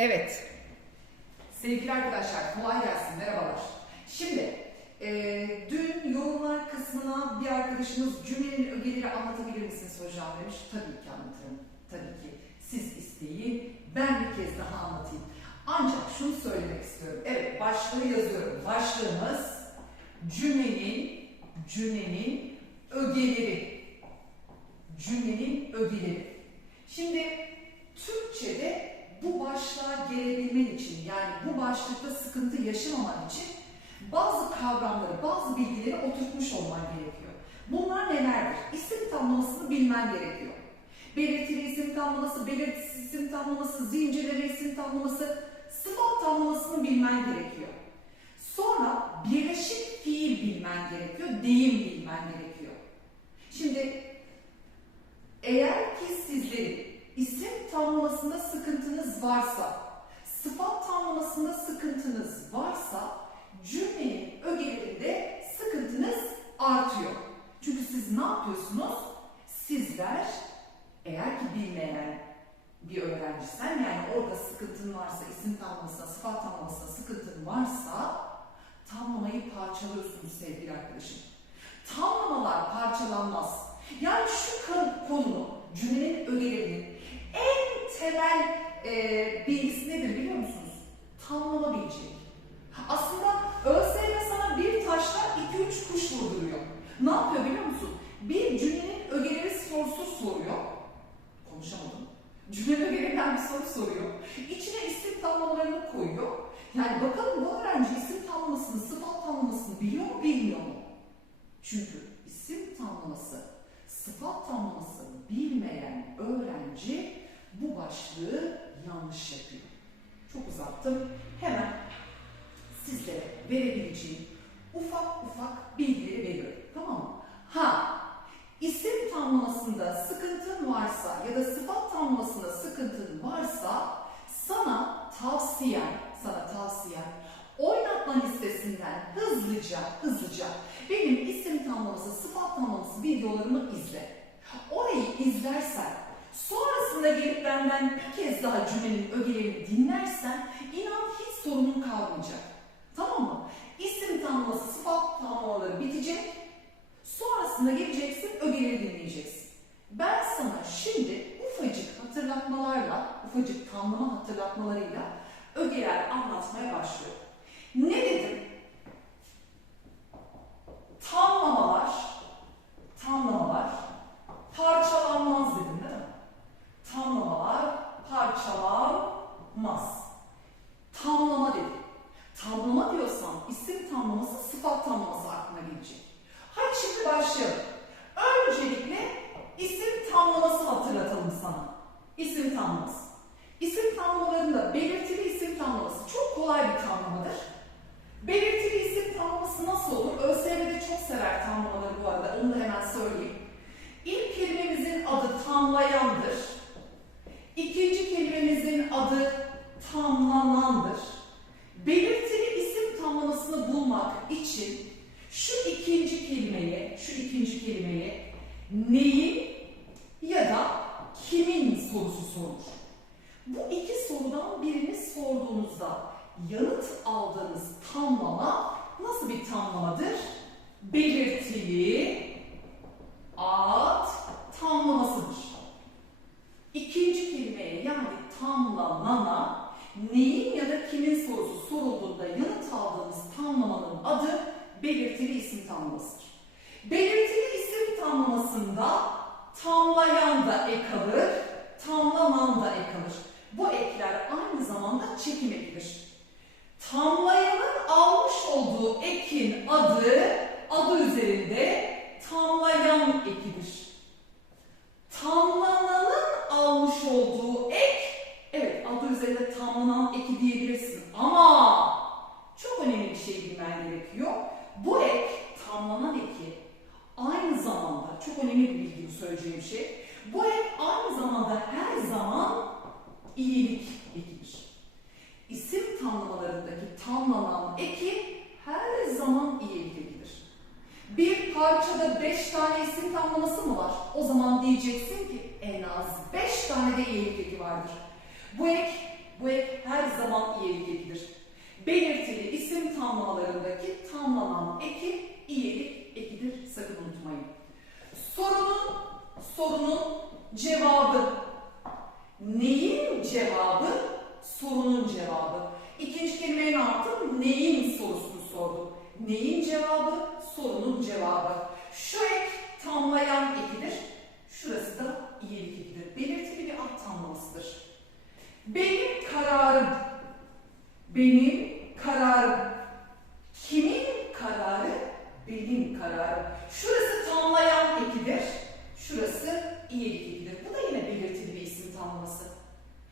Evet. Sevgili arkadaşlar kolay gelsin. Merhabalar. Şimdi e, dün yorumlar kısmına bir arkadaşımız cümlenin ögeleri anlatabilir misiniz hocam demiş. Tabii ki anlatırım. Tabii ki. Siz isteyin. Ben bir kez daha anlatayım. Ancak şunu söylemek istiyorum. Evet başlığı yazıyorum. Başlığımız cümlenin cümlenin ögeleri. Cümlenin ögeleri. Şimdi başlığa gelebilmen için yani bu başlıkta sıkıntı yaşamaman için bazı kavramları, bazı bilgileri oturtmuş olman gerekiyor. Bunlar nelerdir? İsim tamlamasını bilmen gerekiyor. Belirtili isim tamlaması, belirtisiz isim tamlaması, zincirleme isim tamlaması, sıfat tamlamasını bilmen gerekiyor. Sonra birleşik fiil bilmen gerekiyor, deyim bilmen gerekiyor. Şimdi eğer ki sizlerin isim tamlamasında varsa, sıfat tamlamasında sıkıntınız varsa cümlenin ögelerinde sıkıntınız artıyor. Çünkü siz ne yapıyorsunuz? Sizler eğer ki bilmeyen bir öğrencisen yani orada sıkıntın varsa, isim tamlamasına, sıfat tamlamasına sıkıntın varsa tamlamayı parçalıyorsunuz sevgili arkadaşım. Tamlamalar parçalanmaz. Yani şu konu cümlenin ögelerinin en temel e, bilgisi nedir biliyor musunuz? Tamlama. Aslında ÖSYM sana bir taşla iki üç kuş vurduruyor. Ne yapıyor biliyor musun? Bir cümlenin ögeleri sorusu soruyor. Konuşamadım. Cümlenin ögelerinden bir soru soruyor. İçine isim tamlamalarını koyuyor. Yani bakalım bu öğrenci isim tamlamasını, sıfat tamlamasını biliyor mu, bilmiyor mu? Çünkü isim tamlaması, sıfat tamlaması bilmeyen öğrenci bu başlığı yanlış yapıyor. Çok uzattım. Hemen sizlere verebileceğim ufak ufak bilgileri veriyorum. Tamam mı? Ha, isim tamlamasında sıkıntın varsa ya da sıfat tamlamasında sıkıntın varsa sana tavsiyem, sana tavsiyem oynatma listesinden hızlıca hızlıca benim isim tamlaması, sıfat tamlaması videolarımı izle. Orayı izlersen, sonrasında gelip benden bir kez daha cümlenin ögelerini dinlersen inan hiç sorunun kalmayacak. Tamam mı? İsim tanımlaması, sıfat tanımlamaları bitecek. Sonrasında geleceksin, ögeleri dinleyeceksin. Ben sana şimdi ufacık hatırlatmalarla, ufacık tanımlama hatırlatmalarıyla ögeler anlatmaya başlıyorum. Ne dedim? Tamlamalar, tamlamalar parçalanmaz dedim değil mi? Tamlamalar parçalanmaz. Tamlama dedim. Tamlama diyorsam isim tamlaması, sıfat tamlaması aklına gelecek. Hadi şimdi başlayalım. Öncelikle isim tamlaması hatırlatalım sana. İsim tamlaması. İsim tamlamalarında belirtili isim tamlaması çok kolay bir tamlamadır. Belirtili isim tamlaması nasıl olur? ÖSYM'de çok sever tamlamaları bu arada. Onu da hemen söyleyeyim. İlk kelimemizin adı tamlayandır. İkinci kelimemizin adı tamlanandır. Belirtili isim tamlamasını bulmak için şu ikinci kelimeye, şu ikinci kelimeye neyin ya da kimin sorusu sorulur. Bu iki sorudan birini sorduğunuzda yanıt aldığınız tamlama nasıl bir tamlamadır? Belirtili ad tamlamasıdır. İkinci kelimeye yani tamlanana neyin ya da kimin sorusu sorulduğunda yanıt aldığınız tamlamanın adı belirtili isim tamlamasıdır. Belirtili isim tamlamasında tamlayan da ek alır, tamlanan da ek alır. Bu ekler aynı zamanda çekim ekidir. Tamlayanın almış olduğu ekin adı, adı üzerinde tamlayan ekidir. Tamlananın almış olduğu ek, evet adı üzerinde tamlanan eki diyebilirsin ama çok önemli bir şey bilmen gerekiyor. Bu ek, tamlanan eki aynı zamanda, çok önemli bir bilgi söyleyeceğim şey. Bu ek aynı zamanda her zaman iyilik ekidir. İsim tamlamalarındaki tamlanan eki her zaman iyilik ekidir. Bir parçada beş tane isim tamlaması mı var? O zaman diyeceksin ki en az beş tane de iyilik eki vardır. Bu ek Bu ek her zaman iyilik ekidir. Belirtili isim tamlamalarındaki tamlanan eki iyilik ekidir. Sakın unutmayın. Sorunun, cevabı. Neyin cevabı? Sorunun cevabı. İkinci kelimeye ne yaptım? Neyin sorusunu sordum. Neyin cevabı? Sorunun cevabı. Şu ek tamlayan ekidir. Şurası da iyilik ekidir. Belirtili bir ad tamlamasıdır. Benim kararım. Benim kararım. Kimin kararı? Benim kararım. Şurası tamlayan ekidir. Şurası iyilik ekidir. Bu da yine belirtili bir isim tamlaması.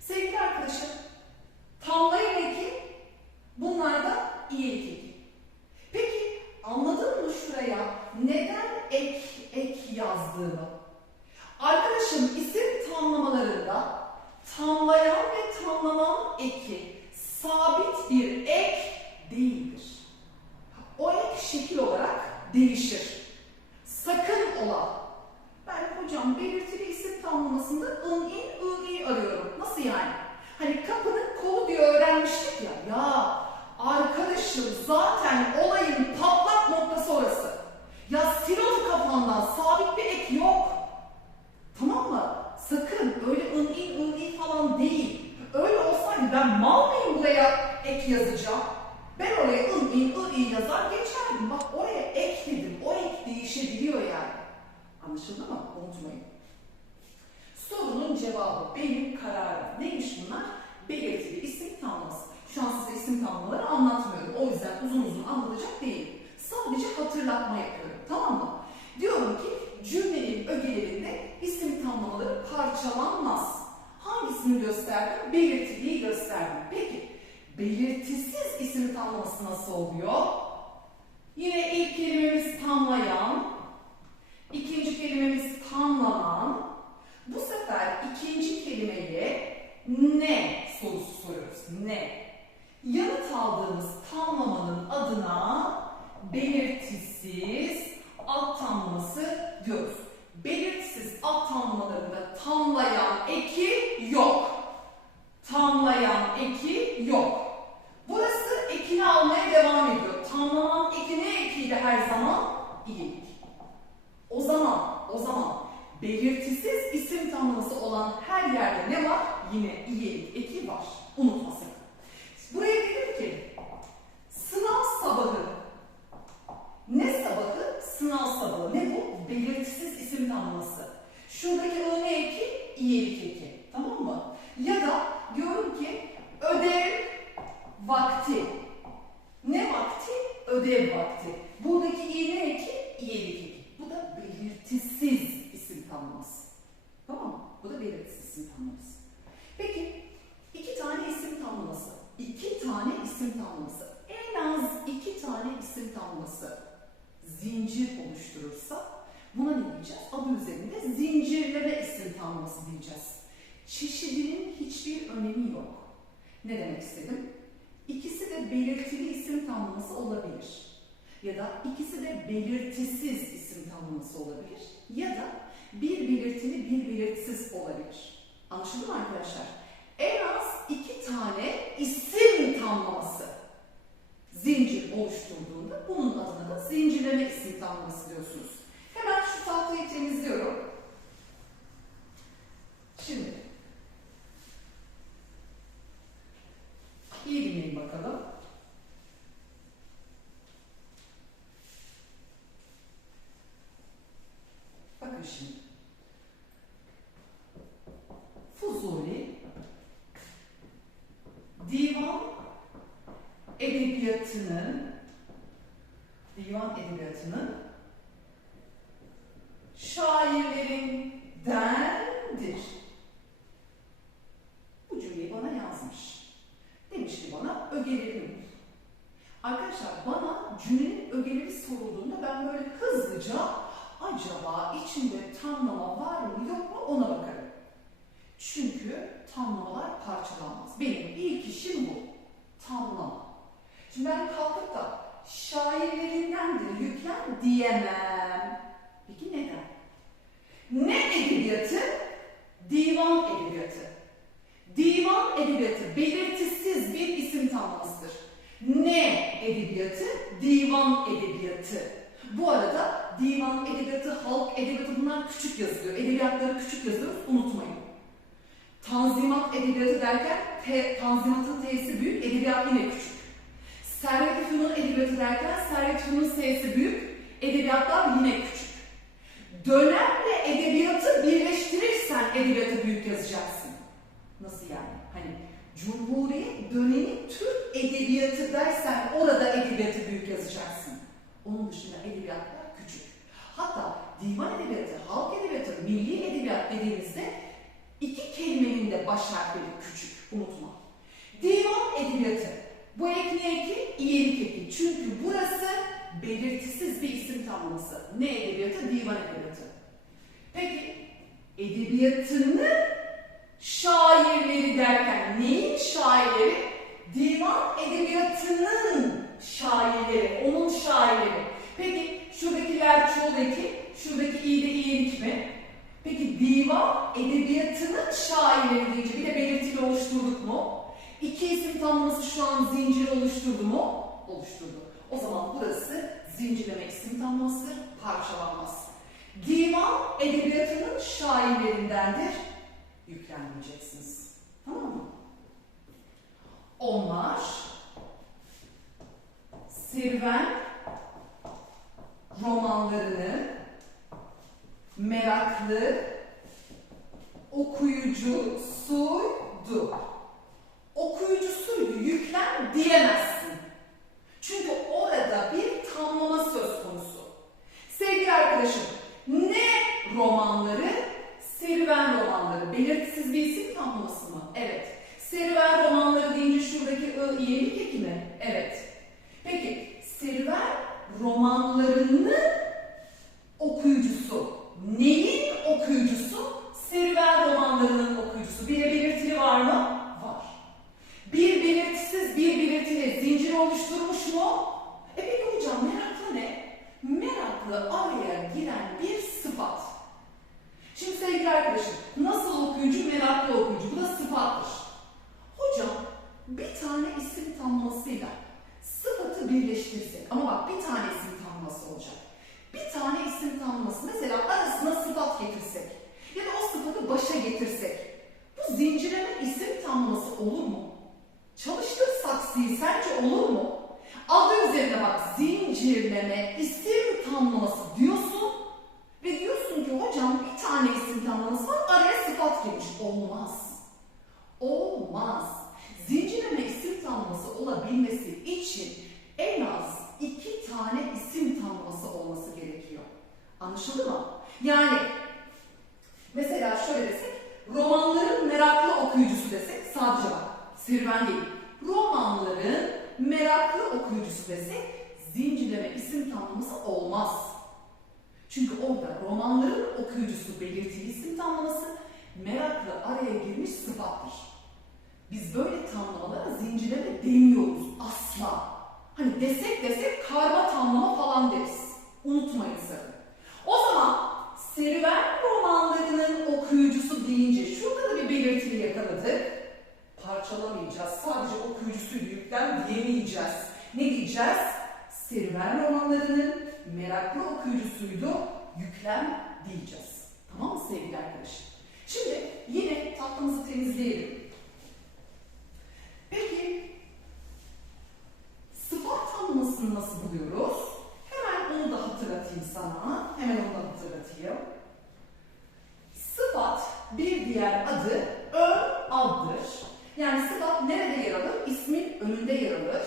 Sevgili arkadaşım, tamlayan eki, bunlar da iyilik eki. Peki anladın mı şuraya neden ek ek yazdığımı? Arkadaşım isim tamlamalarında tamlayan ve tamlanan eki sabit bir ek değildir. O ek şekil olarak değişir. Sakın ola. Ben hocam belirtili isim tamlamasında ın, in, ı, i arıyorum. Nasıl yani? Hani kapının kolu diye öğrenmiştik ya. Ya arkadaşım zaten olayın patlak noktası orası. Ya sil onu kafandan sabit bir ek yok. Tamam mı? Sakın öyle ın, in, ı, i falan değil. Öyle olsaydı ben mal mıyım buraya ek yazacağım? Ben oraya in, ı, i yazar geçerdim. Bak oraya ek dedim. O ek değişebiliyor yani. Anlaşıldı mı? Unutmayın. Sorunun cevabı benim kararım. Neymiş bunlar? Belirtili isim tamlaması. Şu an size isim tamlamaları anlatmıyorum. O yüzden uzun uzun anlatacak değil. Sadece hatırlatma yapıyorum. Tamam mı? Diyorum ki cümlenin ögelerinde isim tamlamaları parçalanmaz. Hangisini gösterdim? Belirtiliyi gösterdim. Peki belirtisiz isim tamlaması nasıl oluyor? Yine ilk kelimemiz tamlayan, ikinci kelimemiz tamlanan. İkinci kelimeye ne sorusu soruyoruz. Ne? Yanıt aldığımız tamlamanın adına belirtisiz alt tamlaması diyoruz. Belirtisiz alt tamlamalarında tamlayan eki yok. Tamlayan eki yok. Burası ekini almaya devam ediyor. Tamlanan eki ne ekiydi her zaman? İyilik. O zaman, o zaman belirtisiz isim tamlaması olan her yerde ne var? Yine iyilik eki var. Unutma sakın. Buraya dedim ki sınav sabahı. Ne sabahı? Sınav sabahı. Ne bu? Belirtisiz isim tamlaması. Şuradaki ö ne eki? İyilik eki. Tamam mı? Ya da diyorum ki ödev vakti. Ne vakti? Ödev vakti. Buradaki iyi ne eki? İyilik eki. Bu da belirtisiz isim tamlaması. Tamam mı? Bu da belirtisiz isim tamlaması. Peki iki tane isim tamlaması. İki tane isim tamlaması. En az iki tane isim tamlaması zincir oluşturursa buna ne diyeceğiz? Adı üzerinde zincirleme isim tamlaması diyeceğiz. Çeşidinin hiçbir önemi yok. Ne demek istedim? İkisi de belirtili isim tamlaması olabilir. Ya da ikisi de belirtisiz isim tamlaması olabilir. Ya da bir belirtili bir belirtisiz olabilir. Anlaşıldı mı arkadaşlar? En az iki tane isim tamlaması zincir oluşturduğunda bunun adına da zincirleme isim tamlaması diyorsunuz. Hemen şu tahtayı temizliyorum. Şimdi iyi dinleyin bakalım. Bakın şimdi. Fuzuli divan edebiyatının divan edebiyatının şairlerindendir. Bu cümleyi bana yazmış. Demiş ki bana ögelerini bul. Arkadaşlar bana cümlenin ögeleri sorulduğunda ben böyle hızlıca acaba içinde tamlama var mı yok mu ona bakarım. Çünkü tamlamalar parçalanmaz. Benim ilk işim bu. Tamlama. Şimdi ben kalkıp da şairlerindendir yüklen diyemem. Peki neden? Ne edebiyatı? Divan edebiyatı. Divan edebiyatı belirtisiz bir isim tamlamasıdır. Ne edebiyatı? Divan edebiyatı. Bu arada divan edebiyatı, halk edebiyatı bunlar küçük yazılıyor. Edebiyatları küçük yazıyoruz, unutmayın. Tanzimat edebiyatı derken te, tanzimatın T'si büyük, edebiyat yine küçük. Servet-i Fünun edebiyatı derken Servet-i Fünun S'si büyük, edebiyatlar yine küçük. Dönemle edebiyatı birleştirirsen edebiyatı büyük yazacaksın. Nasıl yani? Hani Cumhuriyet dönemi Türk edebiyatı dersen orada edebiyatı büyük yazacaksın. Onun dışında edebiyatlar küçük. Hatta divan edebiyatı, halk edebiyatı, milli edebiyat dediğimizde iki kelimenin de baş harfleri küçük. Unutma. Divan edebiyatı. Bu ek ne eki? İyilik eki. Çünkü burası belirtisiz bir isim tamlaması. Ne edebiyatı? Divan edebiyatı. Peki edebiyatını şairleri derken neyin şairleri? Divan edebiyatının şairleri, onun şairleri. Peki şuradakiler çoğul eki, şuradaki iyi de iyilik mi? Peki divan edebiyatının şairleri deyince bir de belirtili oluşturduk mu? İki isim tamlaması şu an zincir oluşturdu mu? Oluşturdu. O zaman burası zincirleme isim tamlaması parçalanmaz. Divan edebiyatının şairlerindendir. Yüklenmeyeceksiniz. Tamam mı? Onlar serüven romanlarını meraklı okuyucusuydu. Okuyucusuydu, yüklem diyemezsin. Çünkü orada bir tamlama söz konusu. Sevgili arkadaşım, ne romanları? Serüven romanları. Belirtisiz bir isim tamlaması mı? Evet. Serüven romanları deyince şuradaki ı iyilik eki mi? Evet. Peki, serüven romanlarının okuyucusu. Neyin okuyucusu? Serüven romanlarının okuyucusu. Bir de belirtili var mı? Var. Bir belirtisiz bir belirtili zincir oluşturmuş mu? E peki hocam meraklı ne? Meraklı araya giren bir sıfat. Şimdi sevgili arkadaşım, nasıl okuyucu? Meraklı okuyucu. Bu da sıfattır. Hocam, bir tane isim tamlamasıyla sıfatı birleştirsek, ama bak bir tane isim tamlaması olacak. Bir tane isim tamlaması, mesela arasına sıfat getirsek ya da o sıfatı başa getirsek, bu zincirleme isim tamlaması olur mu? Çalıştır saksıyı, sence olur mu? Adı üzerine bak, zincirleme isim tamlaması diyorsun ve diyorsun ki hocam bir tane isim tamlaması var, araya sıfat girmiş. Olmaz. Olmaz. Zincirleme isim tamlaması olabilmesi için en az iki tane isim tamlaması olması gerekiyor. Anlaşıldı mı? Yani mesela şöyle desek, romanların meraklı okuyucusu desek, sadece bak, serüven değil. Romanların meraklı okuyucusu desek, zincirleme isim tamlaması olmaz. Çünkü orada romanların okuyucusu belirtili isim tamlaması, meraklı araya girmiş sıfattır. Biz böyle tamlamalara zincirleme demiyoruz asla. Hani desek desek karma tamlama falan deriz. Unutmayın sakın. O zaman serüven romanlarının okuyucusu deyince şurada da bir belirtili yakaladık. Parçalamayacağız. Sadece okuyucusuydu yüklem diyemeyeceğiz. Ne diyeceğiz? Serüven romanlarının meraklı okuyucusuydu yüklem diyeceğiz. Tamam mı sevgili arkadaşım? Şimdi yine tatlımızı temizleyelim. Peki sıfat tanımlasını nasıl buluyoruz? Hemen onu da hatırlatayım sana. Hemen onu da hatırlatayım. Sıfat bir diğer adı ön addır. Yani sıfat nerede yer alır? İsmin önünde yer alır.